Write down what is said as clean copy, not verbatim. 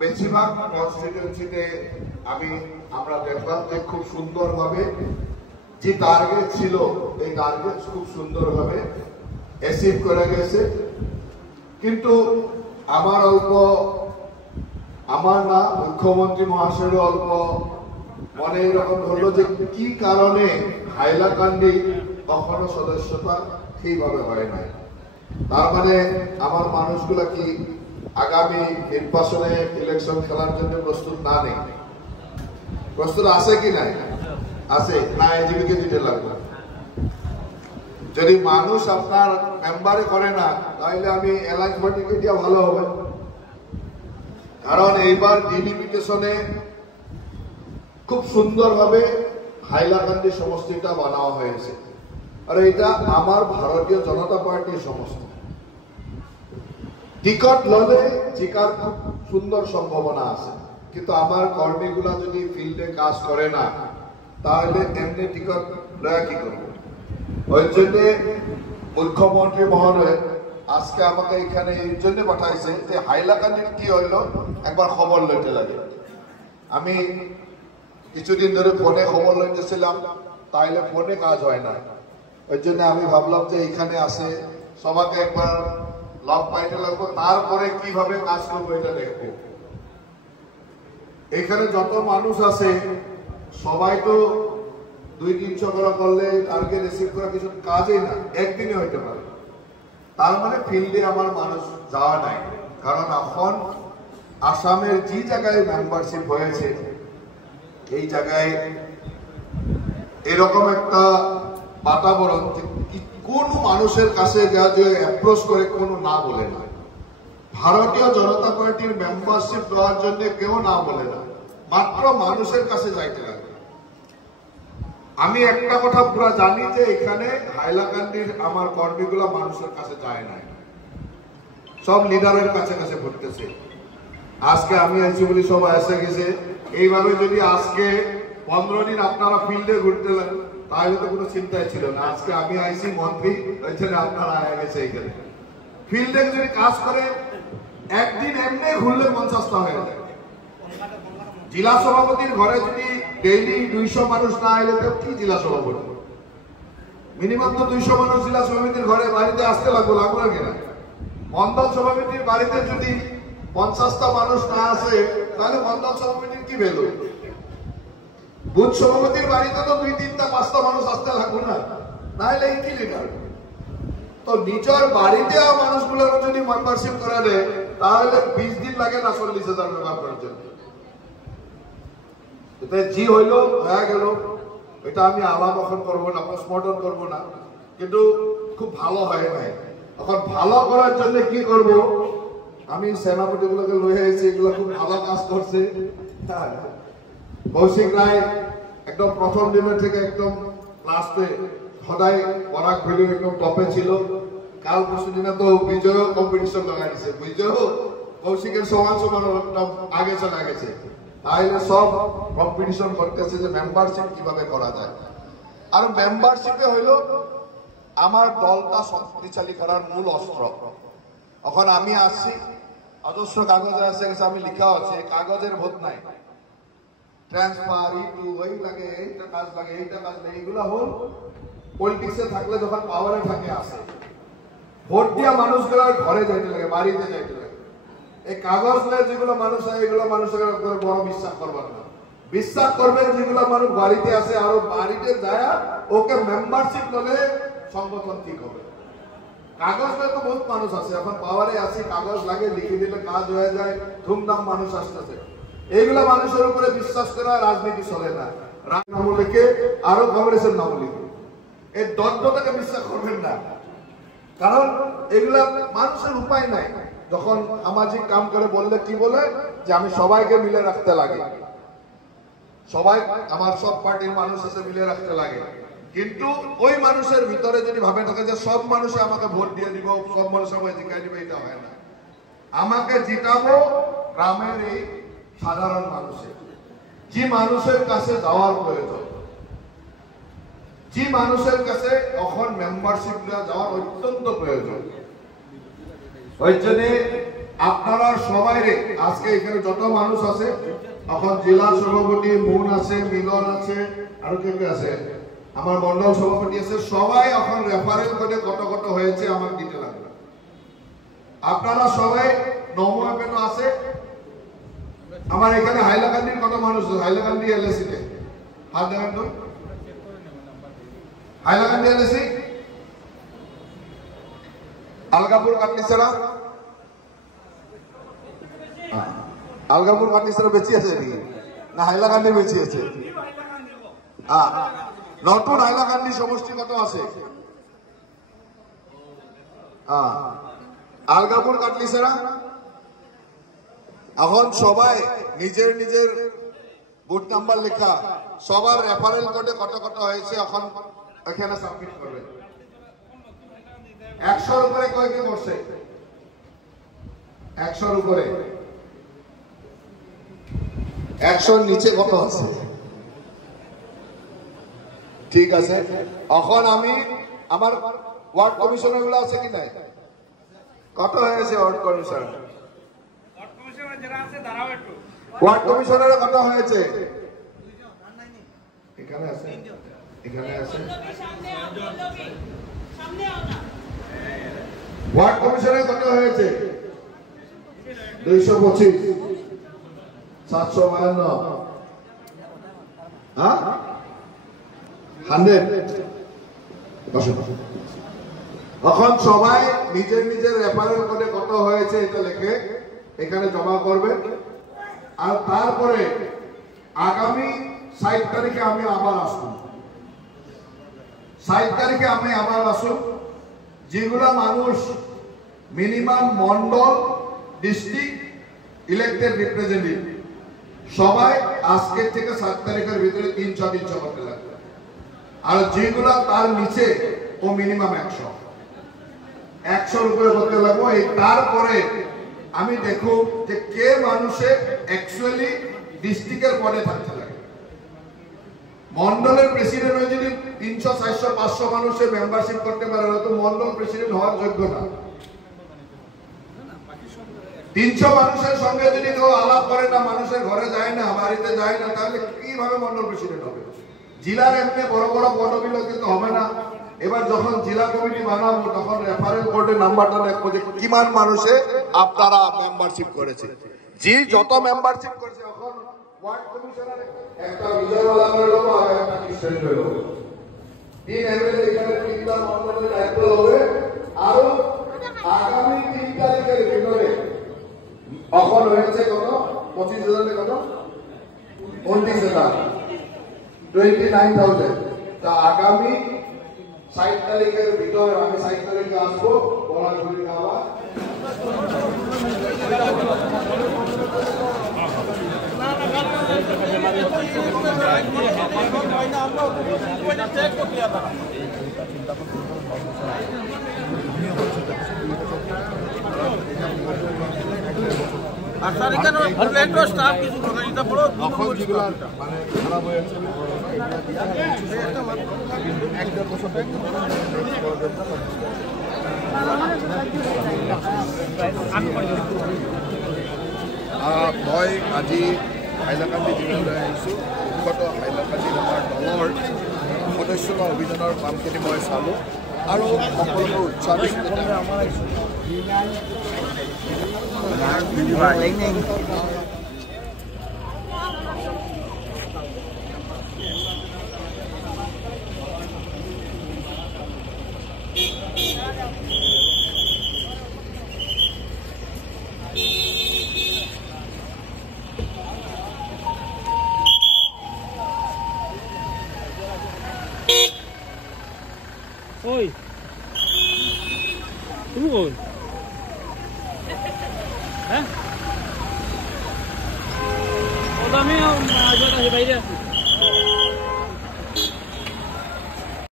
বেশিরভাগ কনস্টিটিউয়েন্সিতে আমরা দেখলাম যে খুব সুন্দরভাবে যে টার্গেট ছিল এই টার্গেট খুব সুন্দরভাবে অ্যাচিভ করে গেছে। কিন্তু আমার না মুখ্যমন্ত্রী মহাশয়ের অল্প মনে এরকম হলো যে কি কারণে হাইলাকান্দি কখনো সদস্যতা ঠিকভাবে হয় নাই। তার মানে আমার মানুষগুলা কি আগামী নির্বাচনে ইলেকশন খেলার জন্য প্রস্তুত না নেই? প্রস্তুত আছে কি নাই? আছে না? এজিবিকে দিতে লাগবে। যদি মানুষ আপনার মেম্বারে করে না তাহলে আমি অ্যালায়েন্স পার্টিকে দিয়ে ভালো হবে। কারণ এইবার ডিলিমিটেশনে খুব সুন্দরভাবে হাইলাকান্দি সমষ্টিটা বানানো হয়েছে, আর এটা আমার ভারতীয় জনতা পার্টির সমষ্টি। টিকট ললে জিকার খুব সুন্দর সম্ভাবনা আছে, কিন্তু আমার কর্মীগুলা যদি ফিল্ডে কাজ করে না তাহলে এমনি টিকট লয়া কি করবে? ওই জন্য মুখ্যমন্ত্রী মহোদয় আজকে আমাকে এখানে এই জন্য পাঠাইছে যে হাইলাকান্দির কি হইলো একবার খবর লইতে লাগে। আমি কিছুদিন ধরে ফোনে খবর লইতেছিলাম, তাইলে ফোনে কাজ হয় না। ওই জন্য আমি ভাবলাম যে এখানে আসে সবাইকে একবার লক পাইতে লাগবো, তারপরে কিভাবে কাজ করবো এটা দেখবো। এখানে যত মানুষ আছে সবাই তো 200-300 করে করলে টার্গেট রিসিভ করা কিছু কাজই না, একদিনে হইতে পারে। তার মানে ফিল্ডে আমার মানুষ যাওয়া নাই। কারণ এখন আসামের যে জায়গায় মেম্বারশিপ হয়েছে এই জায়গায় এরকম একটা বাতাবরণ কোন মানুষের কাছে যা যে অ্যাপ্রোচ করে কোনো না বলে না। ভারতীয় জনতা পার্টির মেম্বারশিপ দেওয়ার জন্য কেউ না বলে না, মাত্র মানুষের কাছে যাইতে লাগে। আমি একটা কথা পুরো জানি যে এখানে হাইলাকান্দির আমার কর্মীগুলা মানুষের কাছে যায় না, সব লিডারের কাছে কাছে ঘুরতেছে। আজকে আমি আইসি বলি সবাই এসে গেছে। এইভাবে যদি আজকে 15 দিন আপনারা ফিল্ডে ঘুরতে লাগেন তাহলে তো কোনো চিন্তাই ছিল না। আজকে আমি আইসি মন্ত্রী, ওই জন্য আপনারা আয়া গেছে এখানে। ফিল্ডে যদি কাজ করে একদিন এমনি ঘুরলে 50টা হয়ে যায়। জেলা সভাপতির ঘরে যদি ডেইলি 200 মানুষ না এলে তো কি জেলা সভাপতি? মিনিমাম তো 200 মানুষ জেলা সভাপতির ঘরে বাড়িতে আসতে লাগবে না কিনা? মন্ডল সভাপতির বাড়িতে যদি 50টা মানুষ না আসে তাহলে মন্ডল সভাপতির কি ভ্যালু? বুথ সভাপতির বাড়িতে তো 2, 3, 5টা মানুষ আসতে লাগবে না, নাহলে কি লিডার? তো নিজের বাড়িতে মানুষগুলোর যদি মেম্বারশিপ করা দেয় তাহলে 20 দিন লাগে না 40,000 মেম্বার করার জন্য। এটা জি হইলো হয়ে গেল, এটা আমি আলাপ এখন করবো না, পোস্টমর্টম করবো না, কিন্তু খুব ভালো হয় নাই। এখন ভালো করার জন্য কি করব? আমি সেনাপতি গুলোকে লয়ে এসেছি, এগুলো খুব ভালো কাজ করছে। কৌশিক রায় একদম প্রথম দিনের থেকে একদম লাস্টে সদাই পরাগ ভ্যালু একদম টপে ছিল। কাল পরশু দিনে তো বিজয় কম্পিটিশন লাগাই দিছে, বিজয় কৌশিকের সমান একদম আগে চলে গেছে। তাইলে সব কম্পিটিশন করতেছে যে মেম্বারশিপ কিভাবে করা যায়। আর মেম্বারশিপে হইল আমার দলটা শক্তিশালী করার মূল অস্ত্র। এখন আমি আসছি, অজস্র কাগজে আছে, আমি লিখা আছে, কাগজের ভোট নাই। ট্রান্সফার ওই লাগে, এইটা কাজ লাগে, এইটা কাজ লাগে, এইগুলা হল পলিটিক্সে থাকলে যখন পাওয়ারে থাকে আসে। ভোট দিয়া মানুষগুলার ঘরে যাইতে লাগে, বাড়িতে যাইতে লাগে। এই কাগজ নিয়ে যেগুলো মানুষ হয় এগুলো মানুষের বড় বিশ্বাস করবেন না। বিশ্বাস করবেন যেগুলো মানুষ বাড়িতে আসে, আরো বাড়িতে যায় ওকে মেম্বারশিপ নিলে সংগঠন ঠিক হবে। কাগজ নিয়ে তো বহুত মানুষ আছে, এখন পাওয়ারে আসি, কাগজ লাগে, লিখে দিলে কাজ হয়ে যায়, ধুমধাম মানুষ আসতেছে। এইগুলা মানুষের উপরে বিশ্বাস করা রাজনীতি চলে না। নাম লিখে আরো কংগ্রেসের নাম লিখে এই দ্বন্দ্বটাকে বিশ্বাস করবেন না, কারণ এগুলা মানুষের উপায় নাই। যখন সামাজিক কাম করে বললে কি বলে যে আমি সবাইকে মিলে রাখতে লাগে, সবাই আমার সব পার্টির মানুষ এসে মিলে রাখতে লাগে। কিন্তু ওই মানুষের ভিতরে যদি ভাবে থাকে যে সব মানুষে আমাকে ভোট দিয়ে দিব, সব মানুষ আমাকে জিতাই দিবে, এটা হয় না। আমাকে জিতাবো গ্রামের এই সাধারণ মানুষের, যে মানুষের কাছে যাওয়ার প্রয়োজন, যে মানুষের কাছে এখন মেম্বারশিপ যাওয়ার অত্যন্ত প্রয়োজন। ওই জন্য আপনারা সবাই আজকে এখানে যত মানুষ আছে এখন জেলা সভাপতি মুন আছে, মিলন আছে, আর কে কে আছে, আমার মন্ডল সভাপতি আছে, সবাই এখন রেফারেল করে কত কত হয়েছে আমার দিতে লাগবে। আপনারা সবাই নমো অ্যাপে তো আছে। আমার এখানে হাইলাকান্দির কত মানুষ আছে? হাইলাকান্দি এলএসি তে হাত দেবেন তো। হাইলাকান্দি এলএসি, আলগাপুর কাটলিছড়া, আলগাপুর কাটলিছড়া বেশি আছে না হাইলাকান্দি বেশি আছে? নতুন হাইলাকান্দি সমষ্টি কত আছে? আলগাপুর কাটলিছড়া। এখন সবাই নিজের নিজের বুথ নাম্বার লেখা, সবার রেফারেল কোডে কত কত হয়েছে এখন এখানে সাবমিট করবে। 100 উপরে কয় কি করছে? 100 উপরে। 100 নিচে কত আছে? ঠিক আছে, এখন আমি আমার ওয়ার্ড কমিশনার গুলো আছে কি নাই? কত হয়েছে ওয়ার্ড কমিশনার? ওয়ার্ড কমিশনার কত হয়েছে? এখানে আছে, এখানে আছে। ওয়ার্ড কমিশনার কত হয়েছে? 225, 752, হ্যাঁ 100। এখন সবাই নিজের নিজের রেফারেল কোডে কত হয়েছে এটা লিখে এখানে জমা করবে। আর তারপরে আগামী 7 তারিখে আমি আবার আসবো। 7 তারিখে আমি আবার আসব। যেগুলা মানুষ minimum Mondal, district, elected representative সবাই আজকে থেকে 7 তারিখের ভিতরে 300 করতে লাগবে। আর যেগুলা তার নিচে ও মিনিমাম 100 উপরে করতে লাগবো। এই তারপরে আমি দেখো যে কে মানুষে অ্যাকচুয়ালি ডিস্ট্রিক্টের পদে থাকতে লাগে। মন্ডলের প্রেসিডেন্ট হয়ে যদি 300, 400, 500 মানুষের মেম্বারশিপ করতে পারে তো মন্ডল প্রেসিডেন্ট হওয়ার যোগ্য না। 300 মানুষের সঙ্গে যদি কেউ আলাপ করে না, মানুষের ঘরে যায় না, বাড়িতে যায় না, তাহলে কিভাবে মন্ডল প্রেসিডেন্ট হবে? জেলার এমনি বড় বড় পদবিগুলো কিন্তু হবে না। এবার যখন জেলা কমিটি বানাবো তখন রেফারেল কোডের নাম্বারটা দেখবো যে কিমান মানুষে আপনারা মেম্বারশিপ করেছে। যে যত মেম্বারশিপ করেছে এখন ওয়ার্ড কমিশনার একটা বিজয়ওয়ালা করে দেবো আর একটা কৃষ্ণ করে দেবো। 3 এমএলএ এখানে 3টা মন্ডলের দায়িত্ব হবে। আর আগামী 3 তারিখের ভিতরে এখন হয়েছে কত? 25,000 কত? 29,000, 29,000। তা আগামী 7 তারিখের ভিতরে আমি 7 তারিখে আসবো বলাগুলি খাওয়া। মই আজি হাইলাকান্দি জিলালৈ আহিছোঁ। বিগত হাইলাকান্দি আমাৰ দলৰ সদস্য অভিযানৰ কামখিনি মই চালোঁ আৰু সকলোবোৰ উৎসাহ Oi. তুমি কই? হ্যাঁ? ওটা আমি বাইরে আছি।